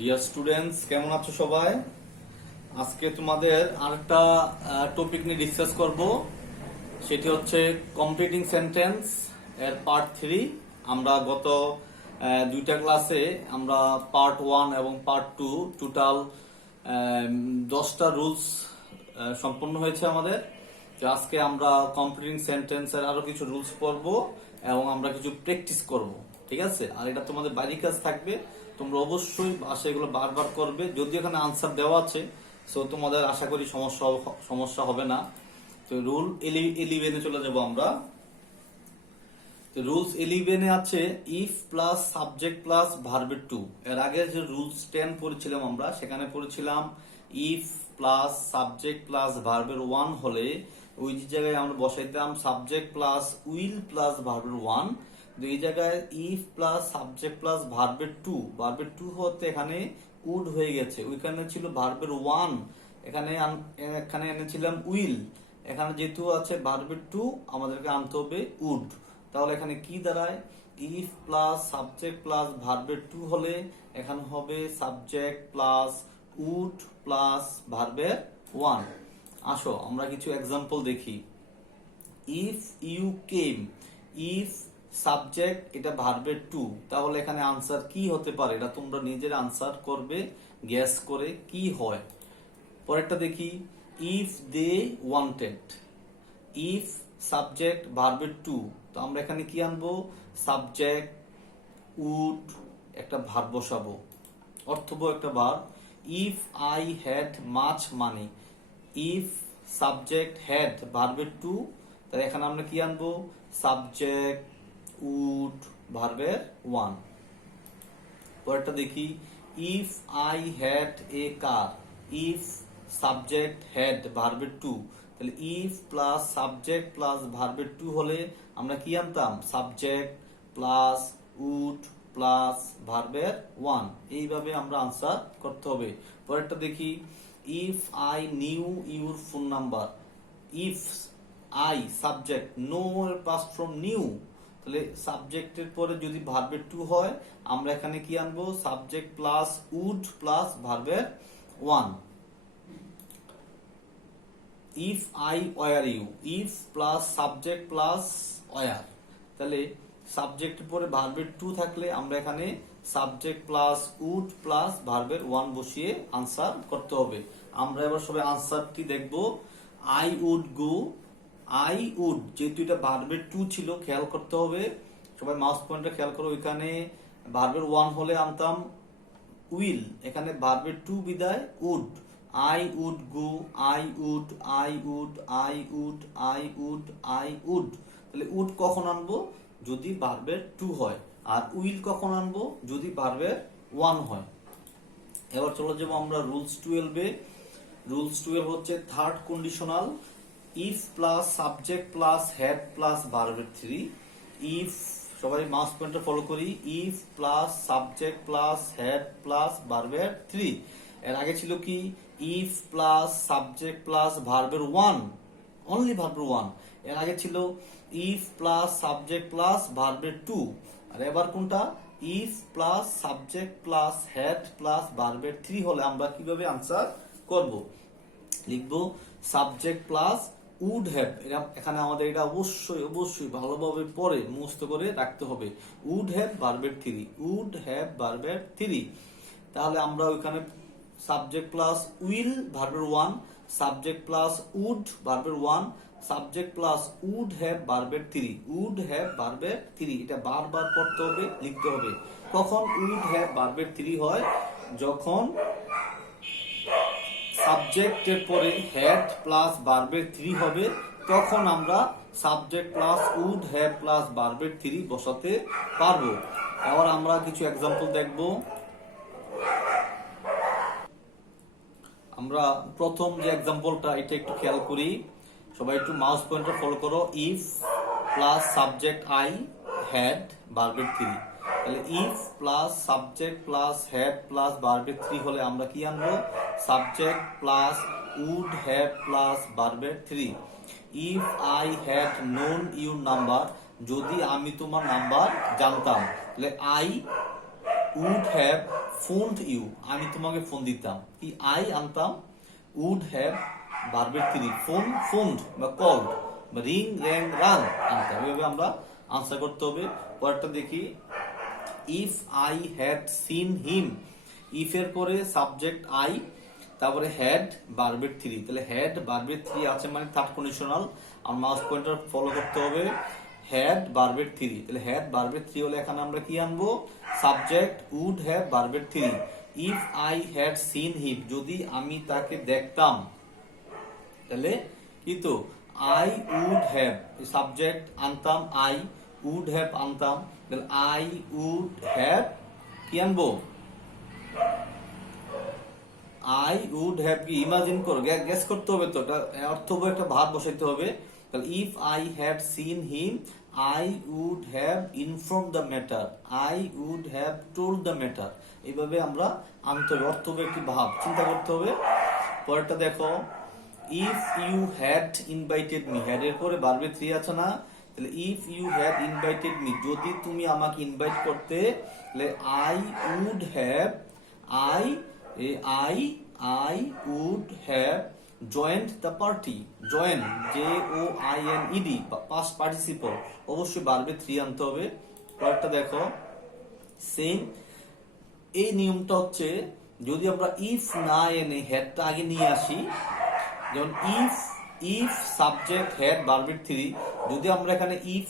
Dear students, কেমন আছো সবাই? আজকে তোমাদের আরেকটা টপিক নিয়ে ডিসকাস করব। সেটি হচ্ছে কমপ্লিটিং সেন্টেন্স এর পার্ট 3। আমরা গত দুইটা ক্লাসে আমরা পার্ট 1 এবং পার্ট 2 টোটাল 10টা রুলস সম্পন্ন হয়েছে আমাদের। তো আজকে আমরা কমপ্লিটিং সেন্টেন্সের আরো কিছু রুলস পড়বো এবং আমরা কিছু প্র্যাকটিস করব। ঠিক আছে? আর এটা তোমাদের বাড়ির কাজ থাকবে, তোমরা অবশ্যই বাসায় এগুলো বারবার করবে। যদি এখানে আনসার দেওয়া আছে, সো তোমাদের আশা করি সমস্যা হবে না। তো রুল 11 চলে যাব আমরা। তো রুলস 11 আছে ইফ প্লাস সাবজেক্ট প্লাস ভার্বের টু। এর আগে যে রুলস 10 পড়েছিলাম আমরা, সেখানে পড়েছিলাম ইফ প্লাস সাবজেক্ট প্লাস ভার্বের 1 হলে ওই যে জায়গায় আমরা বসাইতাম সাবজেক্ট প্লাস উইল প্লাস ভার্বের 1। এই জায়গায় ইফ প্লাস সাবজেক্ট প্লাস ভার্বের 2 হতে এখানে উড হয়ে গেছে। ওইখানে ছিল ভার্বের 1, এখানে এনেছিলাম উইল। এখানে যেহেতু আছে ভার্বের 2, আমাদেরকে আনতে হবে উড। তাহলে এখানে কি দাঁড়ায়? ইফ প্লাস সাবজেক্ট প্লাস ভার্বের 2 হলে এখানে হবে সাবজেক্ট প্লাস উড প্লাস ভার্বের 1। আসো আমরা কিছু এক্সাম্পল দেখি। If you came, if subject, এটা ভার্বের 2, তাহলে এখানে আনসার কি হতে পারে? এটা তোমরা নিজের আনসার করবে গেস করে কি হয়। পরেরটা দেখি, if they wanted, if subject ভার্বের 2, তো আমরা এখানে কি আনবো? সাবজেক্ট উড, একটা ভার্ব বসাবো, অর্থব একটা verb. If I had much money, if subject had ভার্বের 2, তাহলে এখানে আমরা কি আনবো? সাবজেক্ট উড ভার্বের 1। পরেরটা দেখি, if I had a car, if subject had ভার্বের 2, তাহলে ইফ প্লাস সাবজেক্ট প্লাস ভার্বের 2 হলে আমরা কি আনতাম? সাবজেক্ট প্লাস উড প্লাস ভার্বের 1। এইভাবে আমরা আনসার করতে হবে। পরেরটা দেখি, if I knew your phone number, if I subject, know past form knew, তাহলে সাবজেক্টের পরে যদি ভার্বের 2 হয় আমরা এখানে কি আনবো? সাবজেক্ট প্লাস উড প্লাস ভার্বের 1। If I were you, if plus subject plus were, তাহলে সাবজেক্টের পরে ভার্বের 2 থাকলে আমরা এখানে সাবজেক্ট প্লাস উড প্লাস ভার্বের 1 বসিয়ে আনসার করতে হবে। আমরা এবার সবাই আনসারটি দেখব। I would go, I would, যেহেতু এটা ভার্বের 2 ছিল, খেয়াল করতে হবে। সবাই মাউস পয়েন্টটা খেয়াল করো, ওইখানে ভার্বের 1 হলে আনতাম উইল, এখানে ভার্বের 2 বিদায় would. I would go, I would, I would, I would, I would, I would, তাহলে উড কখন আনবো? যদি ভার্বের 2 হয়। আর উইল কখন আনবো? যদি ভার্বের 1 হয়। এবার চলে যাবো আমরা রুলস 12-এ। রুলস 12 হচ্ছে third conditional. If plus subject plus had plus ভার্বের 3। ইফ, সবাই মাউস পয়েন্টার ফলো করি, if plus subject plus had plus ভার্বের 3। এর আগে ছিল কি? ইফ প্লাস সাবজেক্ট প্লাস ভার্বের 1, অনলি ভার্বের 1। এর আগে ছিল ইফ প্লাস সাবজেক্ট প্লাস ভার্বের 2। আর এবার কোনটা? If plus subject plus had plus ভার্বের 3 হলে আমরা কিভাবে আনসার করব? লিখবো সাবজেক্ট প্লাস উড হ্যাভ। এখানে আমাদের এটা অবশ্যই ভালোভাবে পড়ে মুখস্থ করে রাখতে হবে। উড হ্যাভ ভার্বের 3, উড হ্যাভ ভার্বের 3। তাহলে আমরা ওইখানে সাবজেক্ট প্লাস উইল ভার্বের 1, সাবজেক্ট প্লাস উড ভার্বের 1, সাবজেক্ট প্লাস উড হ্যাভ ভার্বের 3, উড হ্যাভ ভার্বের 3। এটা বারবার পড়তে হবে, লিখতে হবে। কখন উড হ্যাভ ভার্বের 3 হয়? যখন সাবজেক্টের পরে হ্যাড প্লাস ভার্বের 3 হবে, তখন আমরা subject plus would have plus ভার্বের 3 বসাতে পারবো। এবার আমরা কিছু এক্সাম্পল দেখব। আমরা প্রথম যে এক্সাম্পলটা, এটা একটু খেয়াল করি, সবাই একটু মাউস পয়েন্টার ফলো করো। If plus subject I had ভার্বের 3, তাহলে if plus subject plus had plus ভার্বের 3 হলে আমরা কি আনবো? Subject plus would have plus ভার্বের 3। If I had known your number, যদি আমি তোমার নাম্বার জানতাম, তাহলে I would have phoned you, আমি তোমাকে ফোন দিতাম। কি আই আনতাম, উড হ্যাভ ভার্বের থ্রি, ফোন ফোনড বা কল্ড বা রিং র্যাং রান আনতাম। এভাবে আমরা আনসার করতে হবে। পরেরটা দেখি, if I had seen him, if এর পরে সাবজেক্ট আই, তারপরে হ্যাড ভার্বের থ্রি, তাহলে হ্যাড ভার্বের থ্রি আছে মানে থার্ড কন্ডিশনাল, আর মাউস পয়েন্টার ফলো করতে হবে হ্যাড ভার্বের থ্রি। তাহলে হ্যাড ভার্বের থ্রি হলে এখানে আমরা কি আনবো, সাবজেক্ট উড হ্যাভ ভার্বের three. If I had seen হিম, যদি আমি তাকে দেখতাম, তাহলে কি তো আই উড হ্যাভ, সাবজেক্ট আনতাম আই, উড হ্যাভ আনতাম, তাহলে আই উড হ্যাভ কি আনবো, আই উড হ্যাভ, কি ইমাজিন করো, গেস করতে হবে তো, এটা অর্থবহ একটা ভাব বসাইতে হবে। তাহলে if I had seen him, I would have inform the matter, I would have told the matter. এইভাবে আমরা আনতে হবে, অর্থবহ একটি ভাব চিন্তা করতে হবে। পরেরটা দেখো, if you had invited me, had এর পরে ভার্বের থ্রি আছে না, তাহলে if you had invited me, যদি তুমি আমাকে ইনভাইট করতে, তাহলে I would have, I I I would have joined the party, join J O I N ED past participle, অবশ্যই ভার্বের থ্রি আনতে হবে। পরেরটা দেখো, সেম এই নিয়মটা হচ্ছে যদি আমরা ইফ না এনে হ্যাডটা আগে নিয়ে আসি, যেমন ইফ ইফ সাবজেক্ট হ্যাড ভার্বের থ্রি, যদি আমরা এখানে ইফ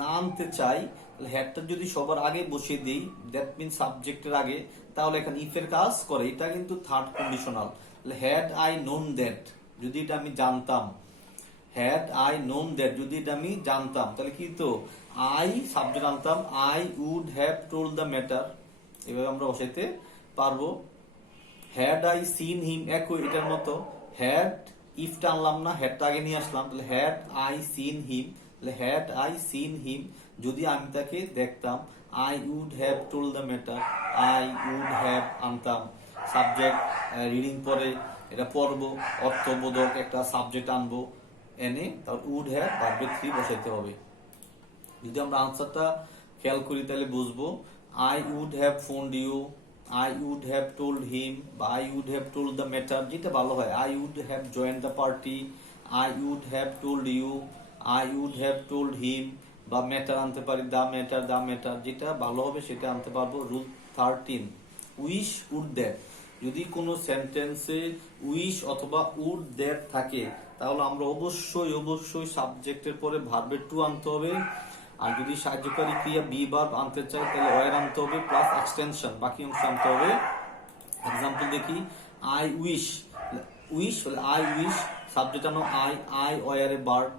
না আনতে চাই, তাহলে হ্যাডটা যদি সবার আগে বসিয়ে দিই, দ্যাট মিন সাবজেক্টের আগে, তাহলে এখানে ইফ এর কাজ করে। এটা কিন্তু third conditional. Had I known that, যদি এটা আমি জানতাম, হ্যাড আই নোন দ্যাট, যদি এটা আমি জানতাম, তাহলে কি তো আই সাবজেক্ট আনতাম, I would have told the matter. এভাবে আমরা বসাইতে পারবো। হ্যাড আই সিন হিম, একই এটার মতো, হ্যাড ইফটা আনলাম না, হ্যাডটা আগে নিয়ে আসলাম, তাহলে হ্যাড আই সিন হিম, তাহলে হ্যাড আই সিন হিম, যদি আমি তাকে দেখতাম, I would have told the matter, I would have আনতাম, সাবজেক্ট রিডিং পরে এটা পড়বো, অর্থবোধক একটা সাবজেক্ট আনবো, এনে তার উড হ্যাভ ভার্বের থ্রি বসাইতে হবে। যদি আমরা আনসারটা খেয়াল করি তাহলে বুঝবো, I would have phoned you, I would have told him, বা I would have told the matter, যেটা ভালো হয়, I would have joined the party, I would have told you, I would have told him, বা matter আনতে পারি, the matter, যেটা ভালো হবে সেটা আনতে পারবো। রুল 13, উইশ উড দ্যাট, যদি কোনো সেন্টেন্সে উইশ অথবা উড দ্যাট থাকে, তাহলে আমরা অবশ্যই সাবজেক্টের পরে ভার্বের টু আনতে হবে। আর যদি সাহায্যকারী ক্রিয়া বি ভার্ব আনতে চাই, তাহলে ওয়ার আনতে হবে প্লাস এক্সটেনশন, বাকি অংশ আনতে হবে। এক্সাম্পল দেখি, আই উইশ, উইশ হলে আই উইশ, সাবজেক্ট আনো আই ওয়ার এ বার্ড,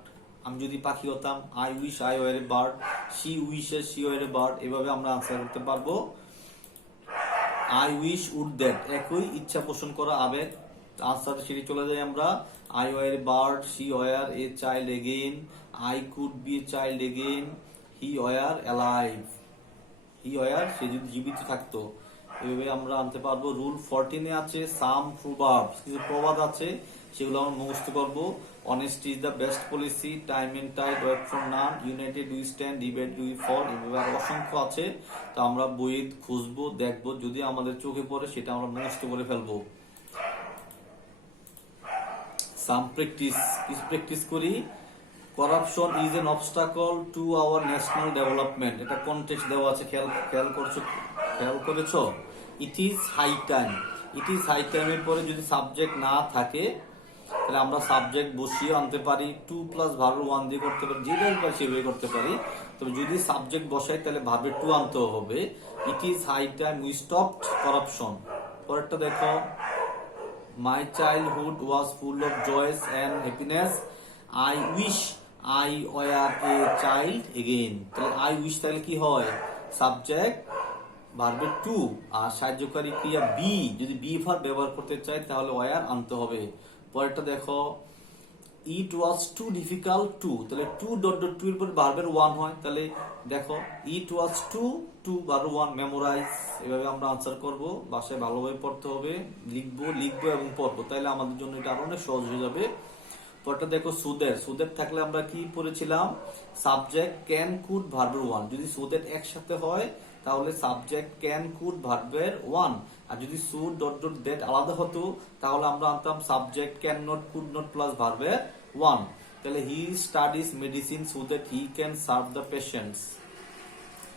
আমি যদি পাখি হতাম, I wish I were a bird, she wishes she were a bird. এভাবে আমরা আনসার করতে পারবো। আই উইশ উড দ্যাট, একই ইচ্ছা পোষণ করা আবেগ, আনসার সেটি চলে যায় আমরা, I were a bird, she were a child again, I could be a child again, he were alive, he were সে যদি জীবিত থাকতো। এভাবে আমরা আনতে পারবো। রুল 14 আছে সাম প্রোভার্বস, কিছু প্রবাদ আছে, সেগুলো আমরা মুখস্থ করবো। Honesty is the best policy, time and tide wait for none, united we stand, divide we fall. এভাবে আরো অসংখ্য আছে, তা আমরা বইয়ে খুঁজবো, দেখবো, যদি আমাদের চোখে পড়ে সেটা আমরা মুখস্থ করে ফেলবো। সাম প্র্যাকটিস করি। Corruption is an obstacle to our national development, এটা কনটেক্সট দেওয়া আছে, খেয়াল করেছো। It is high time, it is high টাইমের পরে যদি সাবজেক্ট না থাকে, তাহলে আমরা সাবজেক্ট বসিয়ে আনতে পারি, টু প্লাস ভার্ব ওয়ান দিয়ে করতে পারি, যেভাবে সেভাবে করতে পারি। তবে যদি সাবজেক্ট বসাই তাহলে ভার্বের টু আনতে হবে। It is high time we stopped corruption. পরেরটা দেখো, my childhood was full of joys and happiness, I wish I were a child again. তাহলে আই উইশ তাহলে কি হয়, সাবজেক্ট ভার্বের টু, আর সাহায্যকারী ক্রিয়া বি, যদি বি ভার্ব ব্যবহার করতে চাই তাহলে ওয়ার আনতে হবে। পরেরটা দেখো, ইট ওয়াজ টু ডিফিকাল্ট টু, তাহলে টু ডট ডট টু এর পর ভার্বের ওয়ান হয়, তাহলে দেখো ইট ওয়াজ টু ভার্ব ওয়ান মেমোরাইজ। এভাবে আমরা আনসার করব, বাসায় ভালোভাবে পড়তে হবে, লিখবো এবং পড়বো, তাহলে আমাদের জন্য এটা আরো অনেক সহজ হয়ে যাবে। পরেরটা দেখো, সুদের থাকলে আমরা কি পড়েছিলাম, সাবজেক্ট ক্যান কুড ভার্বের ওয়ান, যদি সুদের একসাথে হয় তাহলে সাবজেক্ট ক্যান কুড ভার্বের ওয়ান। আর যদি শুড ডট ডট দ্যাট আলাদা হতো তাহলে আমরা আনতাম subject can not could not plus ভার্বের ওয়ান। তাহলে he studies medicine so that he can serve the patients.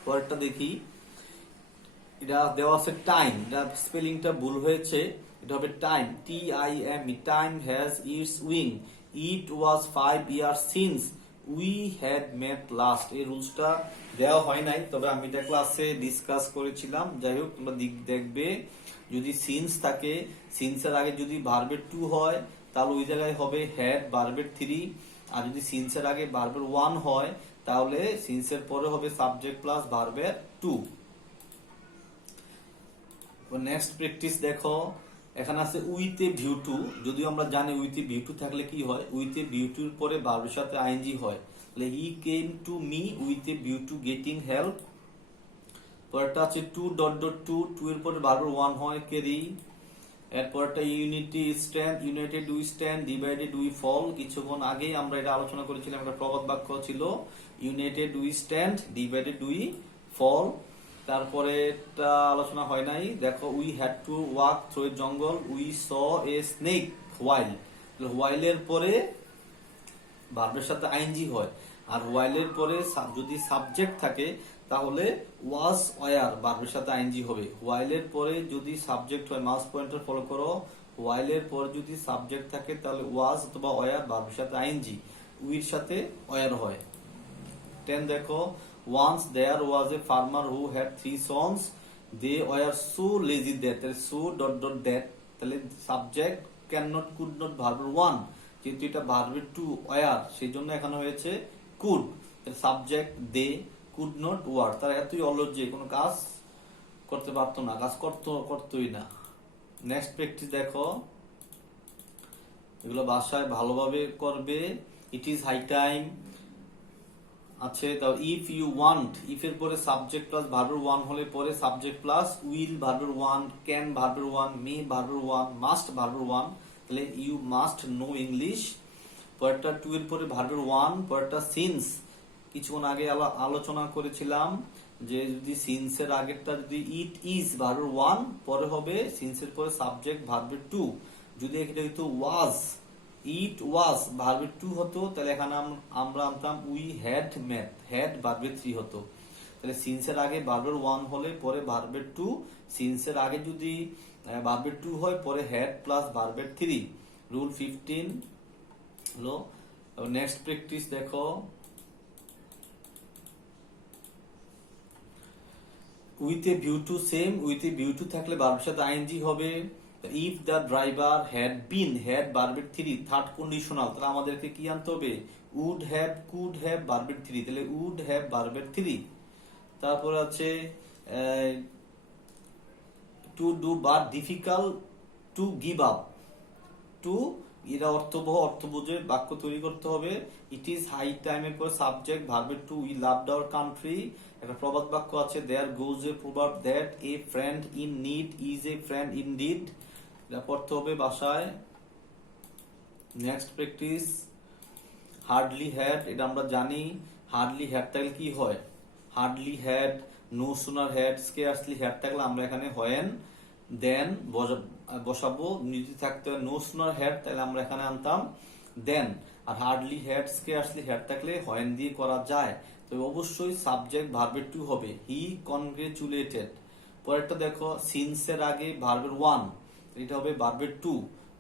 পরেরটা দেখি, এটা দেওয়া আছে টাইম, এটা স্পেলিংটা ভুল হয়েছে, এটা হবে time, TIM, time has its wing, it was 5 years since we had met last. এই রুলসটা দেওয়া হয় নাই, তবে আমি এটা ক্লাসে ডিসকাস করেছিলাম। যাই হোক, তোমরা দেখবে যদি সিন্স থাকে, সিন্সের আগে যদি ভার্বের টু হয় তাহলে ওই জায়গায় হবে হ্যাড ভার্বের থ্রি। আর যদি সিন্সের আগে ভার্বের ওয়ান হয় তাহলে সিন্সের পরে হবে সাবজেক্ট প্লাস ভার্বের টু। নেক্সট প্র্যাকটিস দেখো, এখানে আছে উইথ এ ভিউ টু। যদিও আমরা জানি উইথ এ ভিউ টু থাকলে কি হয়, উইথ এ ভিউ টুর পরে ভার্বের সাথে আইএনজি হয়। তাহলে he came to me with a view to getting help. পরেরটা আছে to dot dot to, to এর পরে ভার্বের ওয়ান হয় ক্যারি। এরপরটা unity stand, united we stand, divided we fall. কিছুক্ষণ আগেই আমরা এটা আলোচনা করেছিলাম, একটা প্রবাদ বাক্য ছিল united we stand, divided we fall. তারপরে এটা আলোচনা হয় নাই, দেখো we had to walk through a jungle, we saw a snake while. হোয়াইলের পরে ভার্বের সাথে আইএনজি হয়। আর হোয়াইলের পরে যদি সাবজেক্ট থাকে তাহলে ওয়াজ ওয়ার ভার্বের সাথে আইএনজি হবে। হোয়াইলের পরে যদি সাবজেক্ট হয়, মাউস পয়েন্টার ফলো করো, হোয়াইলের পরে যদি সাবজেক্ট থাকে তাহলে ওয়াজ অথবা ওয়ার ভার্বের সাথে আইএনজি, উইর সাথে ওয়ার হয়। 10 দেখো, once there was a farmer who had 3 sons, they were so lazy that, so dot dot that, তাহলে subject can not could not ভার্বের ওয়ান, কিন্তু এটা ভার্বের টু ওয়ার, সেই জন্য এখানে হয়েছে could. Subject they, could not were, তারা এতই অলস যে কোনো কাজ করতে পারতো না, কাজ করতোই না। নেক্সট প্র্যাকটিস দেখো, এগুলো বাসায় ভালোভাবে করবে। ইট ইজ হাই টাইম আছে, তাও ইফ ইউ ওয়ান্ট, ইফ এর পরে সাবজেক্ট প্লাস ভার্বের ওয়ান হলে পরে সাবজেক্ট প্লাস উইল ভার্বের ওয়ান, ক্যান ভার্বের ওয়ান, মে ভার্বের ওয়ান, মাস্ট ভার্বের ওয়ান। তাহলে ইউ মাস্ট নো ইংলিশ। পরেরটা টু এর পরে ভার্বের ওয়ান, পরেরটা সিন্স। কিছুক্ষণ আগে আলোচনা করেছিলাম যে যদি সিন্সের আগেরটা যদি ইট ইজ ভার্বের ওয়ান, পরে হবে সিন্সের পরে সাবজেক্ট ভার্বের টু। যদি এটা হইতো ওয়াজ, ইট ওয়াজ ভার্বের টু হতো, তাহলে এখানে আমরা আনতাম উই হ্যাড মেট, হ্যাড ভার্বের থ্রি হতো। তাহলে সিন্সের আগে ভার্বের ওয়ান হলে পরে ভার্বের টু, সিন্সের আগে যদি ভার্বের টু হয় পরে হ্যাড প্লাস ভার্বের থ্রি। রুল 15 হলো। নেক্সট প্র্যাকটিস দেখো, with a view to same, with a view to থাকলে ভার্বের সাথে আইএনজি হবে। If the driver had been, had ভার্বের থ্রি, থার্ড কন্ডিশনাল, তাহলে আমাদেরকে কি আনতে হবে, উড হ্যাভ, কুড হ্যাভ ভার্বের থ্রি, তাহলে উড হ্যাভ ভার্বের থ্রি। তারপর আছে to do but difficult to give up, to এরা অর্থবহ, অর্থ বুঝে বাক্য তৈরি করতে হবে। ইট ইজ হাই টাইমের পর সাবজেক্ট ভার্বের two, we loved our country. একটা প্রবাদ বাক্য আছে, there goes a proverb that a friend in need is a friend in deed. এটা পড়তে হবে বাসায়। নেক্সট প্র্যাকটিস, হার্ডলি হ্যাড, এটা আমরা জানি হার্ডলি হ্যাড থাকলে কি হয়, hardly had, no sooner had, scarcely had থাকলে আমরা এখানে হয়েন দেন বসাবো। যদি থাকতে হয় নো সুনার হ্যাড তাহলে আমরা এখানে আনতাম দেন। আর হার্ডলি হ্যাড, স্কেয়ারসলি হ্যাড থাকলে হয়েন দিয়ে করা যায়, তবে অবশ্যই সাবজেক্ট ভার্বের টু হবে। হি কনগ্রেচুলেটেড। পরেরটা দেখো, সিন্সের আগে ভার্বের ওয়ান, এটা হবে ভার্বের two.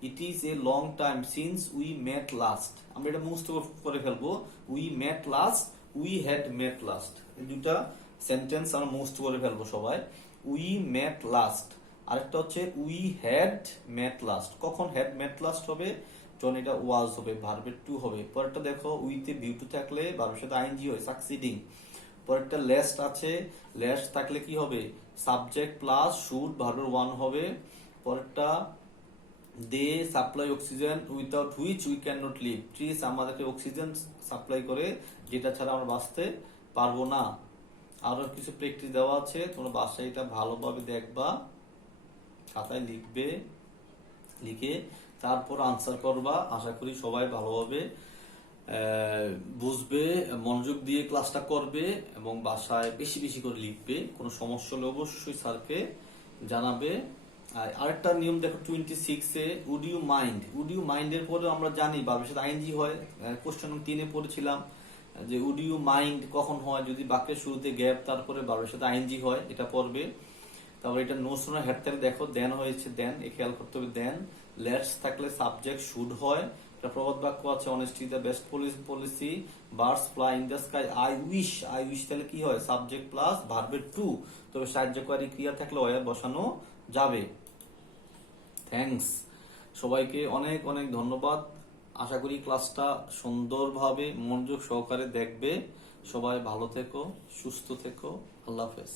It is a long time since we met last, আমরা এটা মুখস্থ করে ফেলবো, we met last, we had met last. এই দুটা সেন্টেন্স আমরা মুখস্থ করে ফেলবো সবাই। We met last. আরেকটা হচ্ছে উই হ্যাড মেট লাস্ট, কখন হ্যাড মেট লাস্ট হবে, যখন এটা ওয়াজ হবে, ভার্বের টু হবে। পরেরটা দেখো, উইথে ভিউ টু থাকলে ভার্বের সাথে আইএনজি হয়, সাকসিডিং। পরেরটা লেস্ট আছে, লেস্ট থাকলে কি হবে, সাবজেক্ট প্লাস শুড ভার্বের ওয়ান হবে। পরেরটা they supply oxygen without which we can not live, trees আমাদেরকে অক্সিজেন সাপ্লাই করে যেটা ছাড়া আমরা বাঁচতে পারবো না। আরো কিছু প্র্যাকটিস দেওয়া আছে, তোমরা বাসায় এটা ভালোভাবে দেখবা, খাতায় লিখবে, লিখে তারপর আনসার করবা। আশা করি সবাই ভালোভাবে বুঝবে, মনোযোগ দিয়ে ক্লাসটা করবে এবং বাসায় বেশি বেশি করে লিখবে। কোনো সমস্যা হলে অবশ্যই স্যারকে জানাবে। আর আরেকটা নিয়ম দেখো 26-এ, would you mind. Would you মাইন্ডের পরে আমরা জানি ভার্বের সাথে আইএনজি হয়। কোশ্চেন 3-এ পড়েছিলাম যে উড ইউ মাইন্ড কখন হয়, যদি বাক্যের শুরুতে গ্যাপ তারপরে ভার্বের সাথে আইএনজি হয়, এটা পড়বে। তারপর এটা নোটস হেড থেকে দেখো, দেন হয়েছে দেন, এ খেয়াল করতে হবে। দেন লেটস থাকলে সাবজেক্ট শুড হয়। একটা প্রবাদ বাক্য আছে, honesty the best policy, birds fly in the sky, I wish. I wish তাহলে কি হয়, সাবজেক্ট প্লাস ভার্বের টু, তবে সাহায্যকারী ক্রিয়া থাকলে ওয়ার বসানো যাবে। থ্যাঙ্কস, সবাইকে অনেক অনেক ধন্যবাদ। আশা করি ক্লাসটা সুন্দরভাবে মনোযোগ সহকারে দেখবে। সবাই ভালো থেকো, সুস্থ থেকো, আল্লাহ হাফেজ।